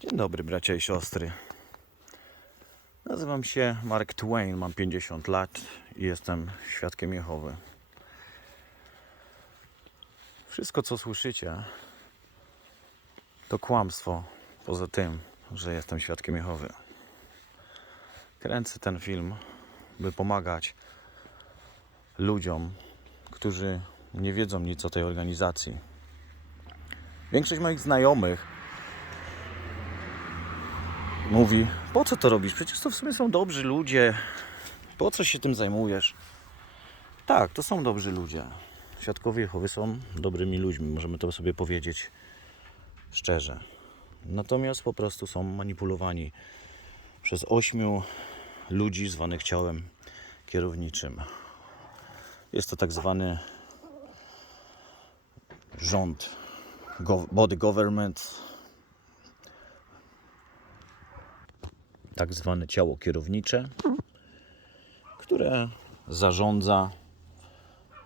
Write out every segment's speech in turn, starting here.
Dzień dobry, bracia i siostry. Nazywam się Mark Twain, mam 50 lat i jestem świadkiem Jehowy. Wszystko, co słyszycie, to kłamstwo, poza tym, że jestem świadkiem Jehowy. Kręcę ten film, by pomagać ludziom, którzy nie wiedzą nic o tej organizacji. Większość moich znajomych mówi: Po co to robisz? Przecież to w sumie są dobrzy ludzie. Po co się tym zajmujesz? Tak, to są dobrzy ludzie. Świadkowie Jehowy są dobrymi ludźmi, możemy to sobie powiedzieć szczerze. Natomiast po prostu są manipulowani przez ośmiu ludzi zwanych ciałem kierowniczym. Jest to tak zwany rząd, body government, tak zwane ciało kierownicze, które zarządza,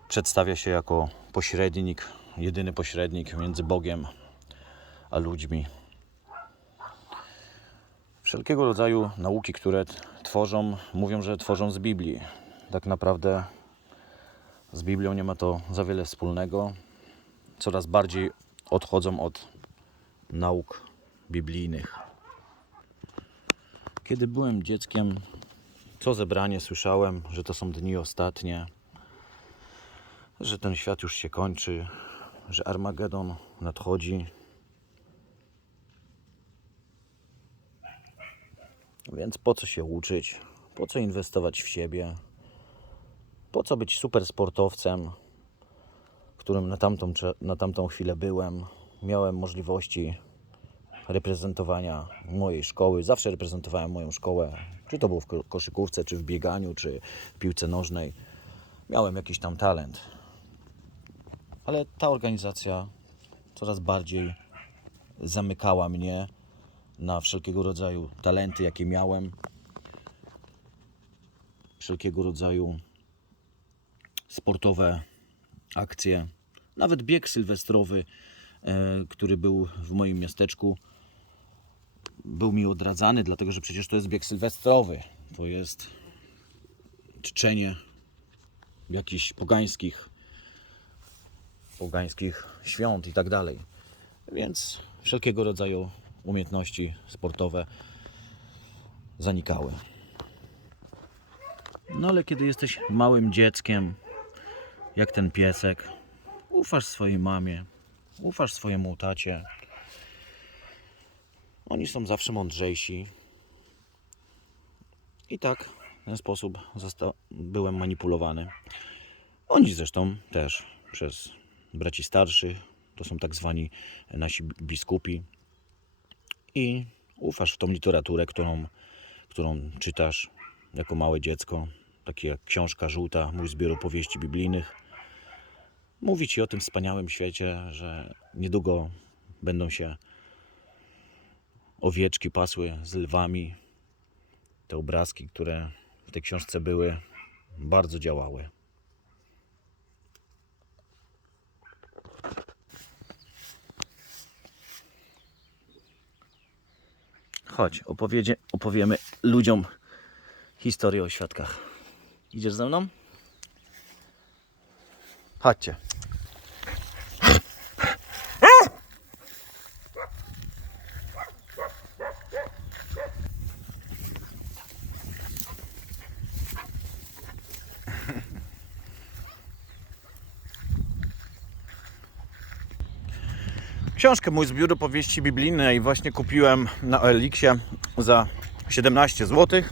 przedstawia się jako pośrednik, jedyny pośrednik między Bogiem a ludźmi. Wszelkiego rodzaju nauki, które tworzą, mówią, że tworzą z Biblii. Tak naprawdę z Biblią nie ma to za wiele wspólnego. Coraz bardziej odchodzą od nauk biblijnych. Kiedy byłem dzieckiem, co zebranie słyszałem, że to są dni ostatnie, że ten świat już się kończy, że Armagedon nadchodzi. Więc po co się uczyć? Po co inwestować w siebie? Po co być super sportowcem, którym na tamtą, na tamtą chwilę byłem? Miałem możliwości reprezentowania mojej szkoły. Zawsze reprezentowałem moją szkołę, czy to było w ko- koszykówce, czy w bieganiu, czy w piłce nożnej. Miałem jakiś tam talent. Ale ta organizacja coraz bardziej zamykała mnie na wszelkiego rodzaju talenty, jakie miałem. Wszelkiego rodzaju sportowe akcje. Nawet bieg sylwestrowy, e, który był w moim miasteczku, był mi odradzany, dlatego że przecież to jest bieg sylwestrowy. To jest czczenie jakichś pogańskich, pogańskich świąt i tak dalej. Więc wszelkiego rodzaju umiejętności sportowe zanikały. No ale kiedy jesteś małym dzieckiem, jak ten piesek, ufasz swojej mamie, ufasz swojemu tacie. Oni są zawsze mądrzejsi. I tak w ten sposób byłem manipulowany. Oni zresztą też przez braci starszych, to są tak zwani nasi biskupi. I ufasz w tą literaturę, którą, którą czytasz jako małe dziecko. Takie jak książka żółta, mój zbiór opowieści biblijnych. Mówi ci o tym wspaniałym świecie, że niedługo będą się owieczki pasły z lwami. Te obrazki, które w tej książce były, bardzo działały. Chodź, opowiedzie, opowiemy ludziom historię o świadkach. Idziesz ze mną? Chodźcie. Książkę Mój zbiór opowieści biblijnej właśnie kupiłem na Elixie za 17 zł.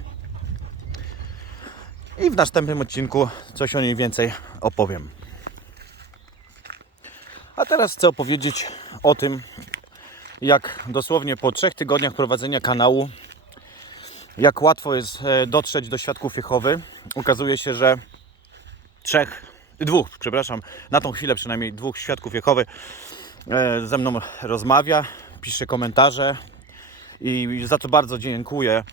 I w następnym odcinku coś o niej więcej opowiem. A teraz chcę opowiedzieć o tym, jak dosłownie po trzech tygodniach prowadzenia kanału, jak łatwo jest e, dotrzeć do świadków Jehowy. Okazuje się, że trzech, dwóch, przepraszam, na tą chwilę przynajmniej dwóch świadków Jehowy ze mną rozmawia, pisze komentarze i za to bardzo dziękuję,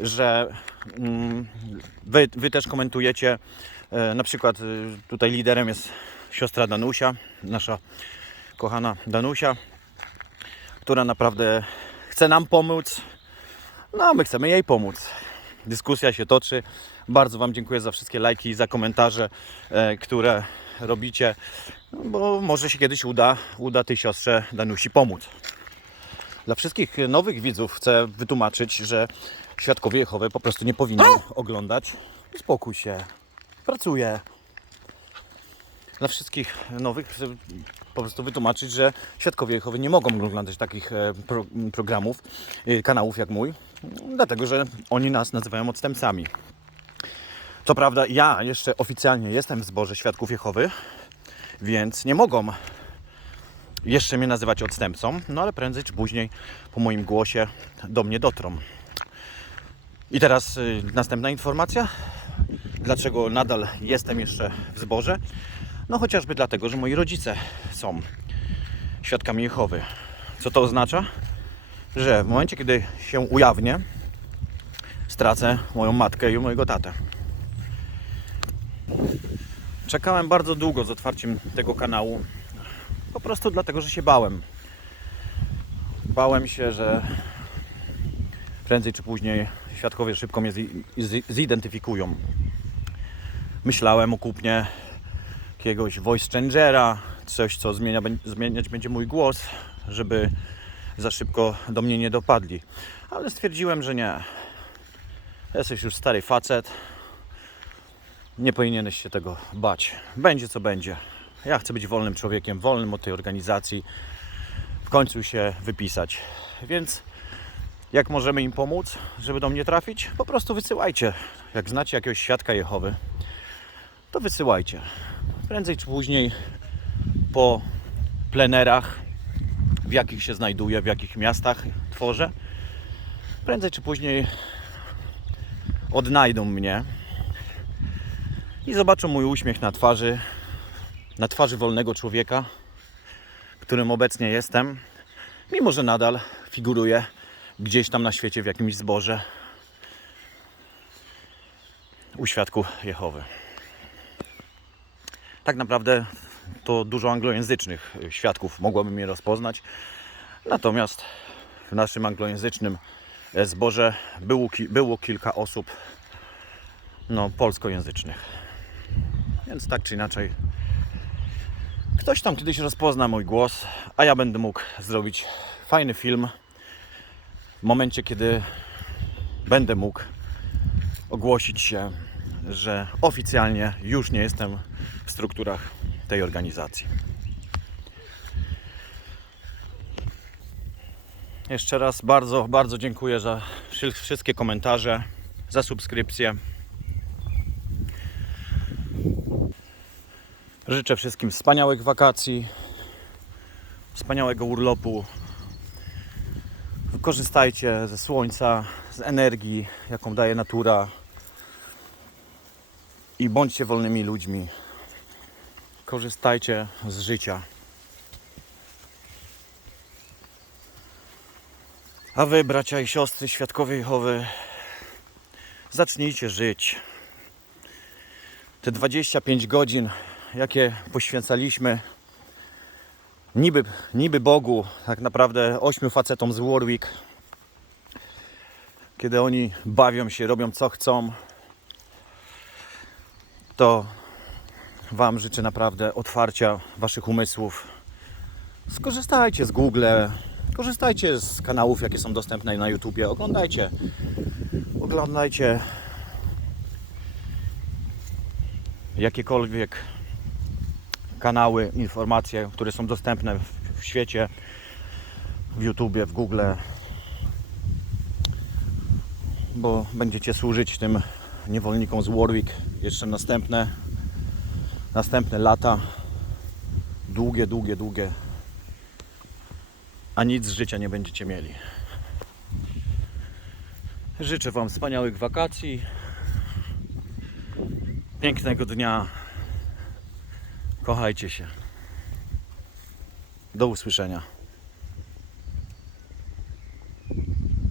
że mm, wy, wy też komentujecie. E, Na przykład y, tutaj liderem jest siostra Danusia, nasza kochana Danusia, która naprawdę chce nam pomóc, no a my chcemy jej pomóc. Dyskusja się toczy. Bardzo Wam dziękuję za wszystkie lajki, za komentarze, e, które robicie, no bo może się kiedyś uda, uda tej siostrze Danusi pomóc. Dla wszystkich nowych widzów chcę wytłumaczyć, że świadkowie Jehowy po prostu nie powinni oglądać. Spokój się, pracuję. Dla wszystkich nowych chcę po prostu wytłumaczyć, że świadkowie Jehowy nie mogą oglądać takich e, pro, programów, e, kanałów jak mój, dlatego że oni nas nazywają odstępcami. Co prawda, ja jeszcze oficjalnie jestem w zborze świadków Jehowy, więc nie mogą jeszcze mnie nazywać odstępcą, no ale prędzej czy później po moim głosie do mnie dotrą. I teraz y, następna informacja. Dlaczego nadal jestem jeszcze w zborze? No chociażby dlatego, że moi rodzice są świadkami Jehowy. Co to oznacza? Że w momencie, kiedy się ujawnię, stracę moją matkę i mojego tatę. Czekałem bardzo długo z otwarciem tego kanału. Po prostu dlatego, że się bałem. Bałem się, że prędzej czy później świadkowie szybko mnie zi- zi- zidentyfikują. Myślałem o kupnie jakiegoś voice changera, coś co zmienia, zmieniać będzie mój głos, żeby za szybko do mnie nie dopadli. Ale stwierdziłem, że nie. Jesteś już stary facet. Nie powinieneś się tego bać. Będzie co będzie. Ja chcę być wolnym człowiekiem, wolnym od tej organizacji. W końcu się wypisać. Więc jak możemy im pomóc, żeby do mnie trafić? Po prostu wysyłajcie. Jak znacie jakiegoś świadka Jehowy, to wysyłajcie. Prędzej czy później po plenerach, w jakich się znajduję, w jakich miastach tworzę, prędzej czy później odnajdą mnie i zobaczą mój uśmiech na twarzy, na twarzy wolnego człowieka, którym obecnie jestem, mimo że nadal figuruję gdzieś tam na świecie w jakimś zborze u świadków Jehowy. Tak naprawdę to dużo anglojęzycznych świadków mogłoby mnie rozpoznać, natomiast w naszym anglojęzycznym zborze było, było kilka osób no, polskojęzycznych. Więc tak czy inaczej, ktoś tam kiedyś rozpozna mój głos, a ja będę mógł zrobić fajny film w momencie, kiedy będę mógł ogłosić się, że oficjalnie już nie jestem w strukturach tej organizacji. Jeszcze raz bardzo, bardzo dziękuję za wszy- wszystkie komentarze, za subskrypcję. Życzę wszystkim wspaniałych wakacji, wspaniałego urlopu. Korzystajcie ze słońca, z energii, jaką daje natura i bądźcie wolnymi ludźmi. Korzystajcie z życia. A wy, bracia i siostry, świadkowie Jehowy, zacznijcie żyć. Te 25 godzin, jakie poświęcaliśmy niby, niby Bogu, tak naprawdę ośmiu facetom z Warwick, kiedy oni bawią się, robią co chcą, to Wam życzę naprawdę otwarcia Waszych umysłów. Skorzystajcie z Google, korzystajcie z kanałów, jakie są dostępne na YouTubie, oglądajcie, oglądajcie jakiekolwiek kanały, informacje, które są dostępne w, w świecie, w YouTubie, w Google, bo będziecie służyć tym niewolnikom z Warwick jeszcze następne, następne lata, długie, długie, długie, a nic z życia nie będziecie mieli. Życzę Wam wspaniałych wakacji, pięknego dnia. Kochajcie się. Do usłyszenia.